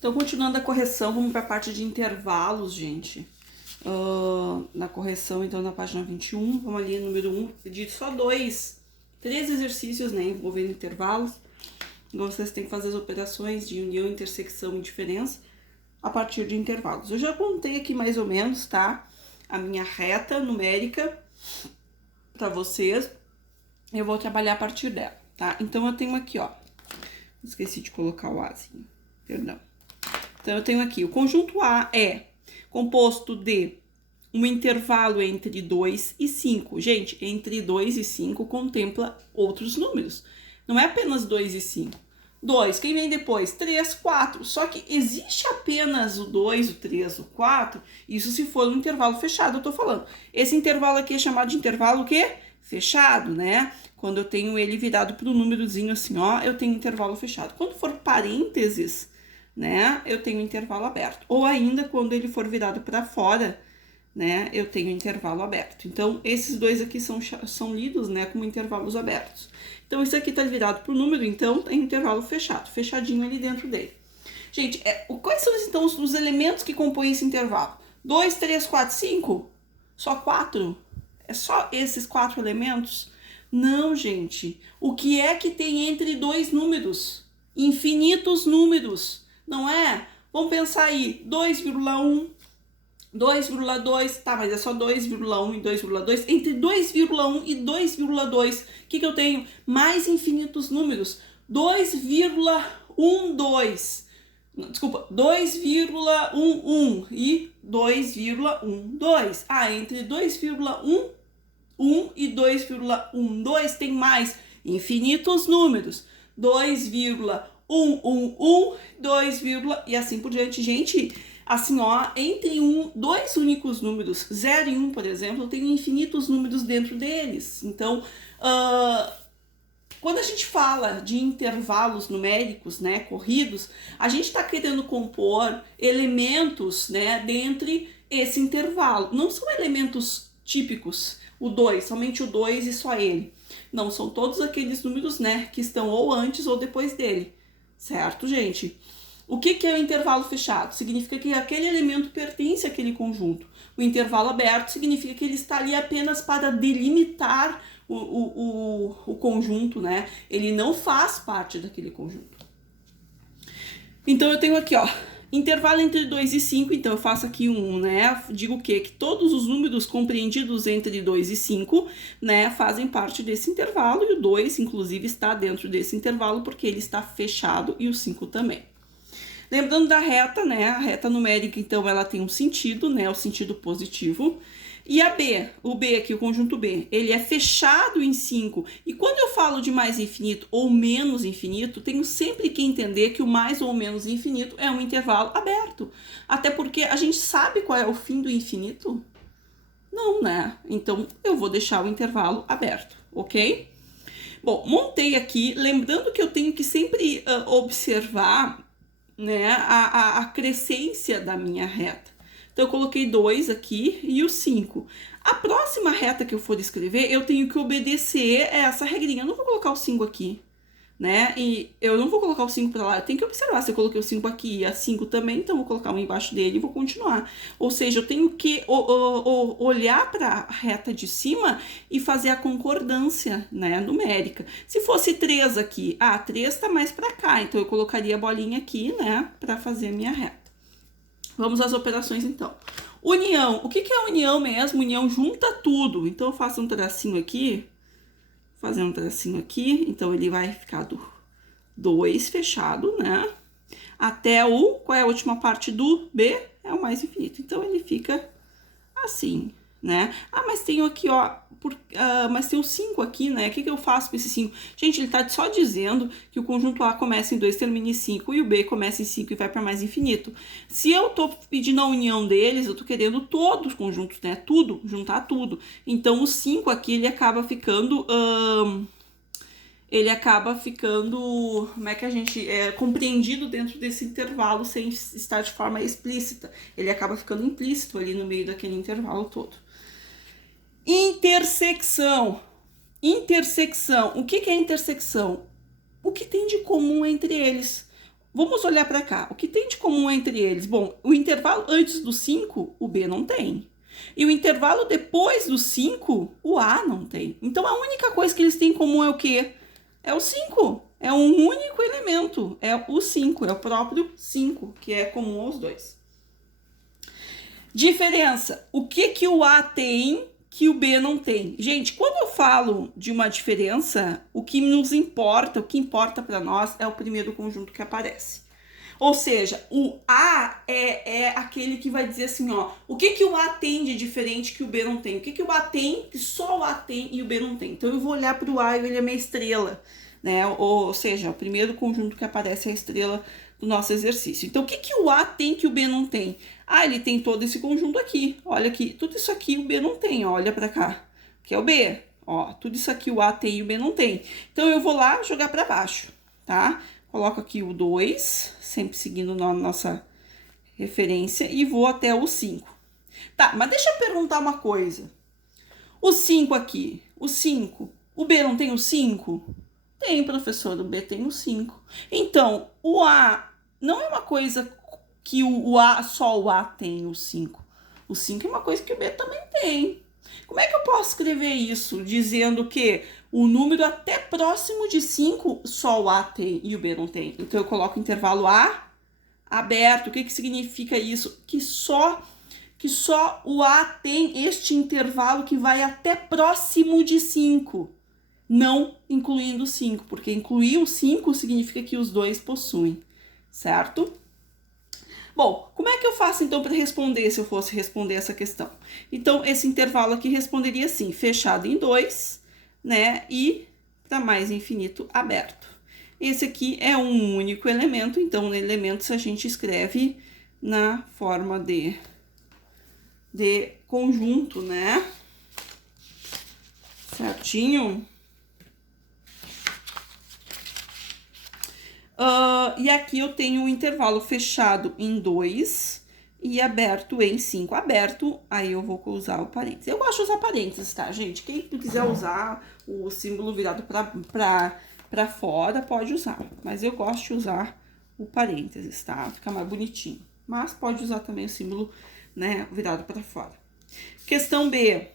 Então, continuando a correção, vamos para a parte de intervalos, gente. Na correção, então, na página 21, vamos ali, número 1, pedi só três exercícios, né, envolvendo intervalos. Então, vocês têm que fazer as operações de união, intersecção e diferença a partir de intervalos. Eu já contei aqui mais ou menos, tá? A minha reta numérica para vocês. Eu vou trabalhar a partir dela, tá? Então, eu tenho aqui, ó. Esqueci de colocar o Azinho, perdão. Então, eu tenho aqui, o conjunto A é composto de um intervalo entre 2 e 5. Gente, entre 2 e 5 contempla outros números. Não é apenas 2 e 5. 2, quem vem depois? 3, 4. Só que existe apenas o 2, o 3, o 4. Isso se for um intervalo fechado, eu tô falando. Esse intervalo aqui é chamado de intervalo o quê? Fechado, né? Quando eu tenho ele virado para o númerozinho assim, ó, eu tenho intervalo fechado. Quando for parênteses, né, eu tenho intervalo aberto. Ou ainda, quando ele for virado para fora, né, eu tenho intervalo aberto. Então, esses dois aqui são lidos, né, como intervalos abertos. Então, isso aqui tá virado para o número, então, tem intervalo fechado, fechadinho ali dentro dele. Gente, quais são, então, os elementos que compõem esse intervalo? 2, 3, 4, 5? Só 4? É só esses 4 elementos? Não, gente. O que é que tem entre dois números? Infinitos números, não é? Vamos pensar aí, 2,1, 2,2, tá, mas é só 2,1 e 2,2. Entre 2,1 e 2,2, o que eu tenho? Mais infinitos números. 2,12. Desculpa, 2,11 e 2,12. Ah, entre 2,11 e 2,12 tem mais infinitos números. 2,111, 2, e assim por diante. Gente, assim, ó, entre dois únicos números, 0 e 1, por exemplo, eu tenho infinitos números dentro deles. Então, quando a gente fala de intervalos numéricos, né, corridos, a gente está querendo compor elementos, né, dentre esse intervalo. Não são elementos típicos, o 2, somente o 2 e só ele. Não, são todos aqueles números, né, que estão ou antes ou depois dele. Certo, gente? O que é o intervalo fechado? Significa que aquele elemento pertence àquele conjunto. O intervalo aberto significa que ele está ali apenas para delimitar o conjunto, né? Ele não faz parte daquele conjunto. Então, eu tenho aqui, ó, intervalo entre 2 e 5, então eu faço aqui né? Digo o quê? Que todos os números compreendidos entre 2 e 5, né, fazem parte desse intervalo, e o 2, inclusive, está dentro desse intervalo, porque ele está fechado, e o 5 também. Lembrando da reta, né? A reta numérica, então, ela tem um sentido, né? O sentido positivo. E a B, o B aqui, o conjunto B, ele é fechado em 5. E quando eu falo de mais infinito ou menos infinito, tenho sempre que entender que o mais ou menos infinito é um intervalo aberto. Até porque a gente sabe qual é o fim do infinito? Não, né? Então, eu vou deixar o intervalo aberto, ok? Bom, montei aqui, lembrando que eu tenho que sempre observar, né, a crescência da minha reta. Então, eu coloquei 2 aqui e o 5. A próxima reta que eu for escrever, eu tenho que obedecer essa regrinha. Eu não vou colocar o 5 aqui, né? E eu não vou colocar o 5 para lá. Eu tenho que observar se eu coloquei o 5 aqui e a 5 também, então eu vou colocar um embaixo dele e vou continuar. Ou seja, eu tenho que olhar para a reta de cima e fazer a concordância, né, numérica. Se fosse 3 aqui, 3 tá mais para cá, então eu colocaria a bolinha aqui, né, para fazer a minha reta. Vamos às operações, então. União. O que é união mesmo? União junta tudo. Então, eu faço um tracinho aqui. Fazer um tracinho aqui. Então, ele vai ficar do 2 fechado, né? Até qual é a última parte do B? É o mais infinito. Então, ele fica assim, né? Mas tem aqui, ó, mas tem o 5 aqui, né? O que eu faço com esse 5? Gente, ele tá só dizendo que o conjunto A começa em 2, termina em 5, e o B começa em 5 e vai para mais infinito. Se eu tô pedindo a união deles, eu tô querendo todos os conjuntos, né? Tudo, juntar tudo. Então, o 5 aqui, ele acaba ficando... como é que a gente compreendido dentro desse intervalo sem estar de forma explícita. Ele acaba ficando implícito ali no meio daquele intervalo todo. Intersecção. Intersecção. O que é intersecção? O que tem de comum entre eles? vamos olhar para cá. O que tem de comum entre eles? Bom, o intervalo antes do 5, o B não tem. E o intervalo depois do 5, o A não tem. Então, a única coisa que eles têm em comum é o quê? É o 5. É um único elemento. É o 5. É o próprio 5, que é comum aos dois. Diferença. O que o A tem que o B não tem? Gente, quando eu falo de uma diferença, o que nos importa, o que importa para nós é o primeiro conjunto que aparece. Ou seja, o A é aquele que vai dizer assim, ó, o que o A tem de diferente que o B não tem? O que o A tem que só o A tem e o B não tem? Então, eu vou olhar para o A e ele é minha estrela, né? Ou seja, o primeiro conjunto que aparece é a estrela do nosso exercício. Então, o que o A tem que o B não tem? Ah, ele tem todo esse conjunto aqui. Olha aqui, tudo isso aqui o B não tem, ó, olha para cá, que é o B. Ó, tudo isso aqui o A tem e o B não tem. Então, eu vou lá jogar para baixo, tá? Coloco aqui o 2, sempre seguindo na nossa referência, e vou até o 5. Tá, mas deixa eu perguntar uma coisa. O 5 aqui, o 5, o B não tem o 5? Tem, professor, o B tem o 5. Então, o A não é uma coisa que só o A tem o 5. O 5 é uma coisa que o B também tem. Como é que eu posso escrever isso dizendo que o número até próximo de 5 só o A tem e o B não tem? Então, eu coloco o intervalo A aberto. O que significa isso? Que só o A tem este intervalo que vai até próximo de 5, não incluindo 5, porque incluir o 5 significa que os dois possuem, certo? Bom, como é que eu faço então para responder, se eu fosse responder essa questão? Então, esse intervalo aqui responderia assim, fechado em 2, né, e para mais infinito aberto. Esse aqui é um único elemento, então, elementos a gente escreve na forma de conjunto, né? Certinho? E aqui eu tenho o intervalo fechado em 2 e aberto em 5. Aberto, aí eu vou usar o parênteses. Eu gosto de usar parênteses, tá, gente? Quem quiser usar o símbolo virado para fora, pode usar. Mas eu gosto de usar o parênteses, tá? Fica mais bonitinho. Mas pode usar também o símbolo, né, virado para fora. Questão B.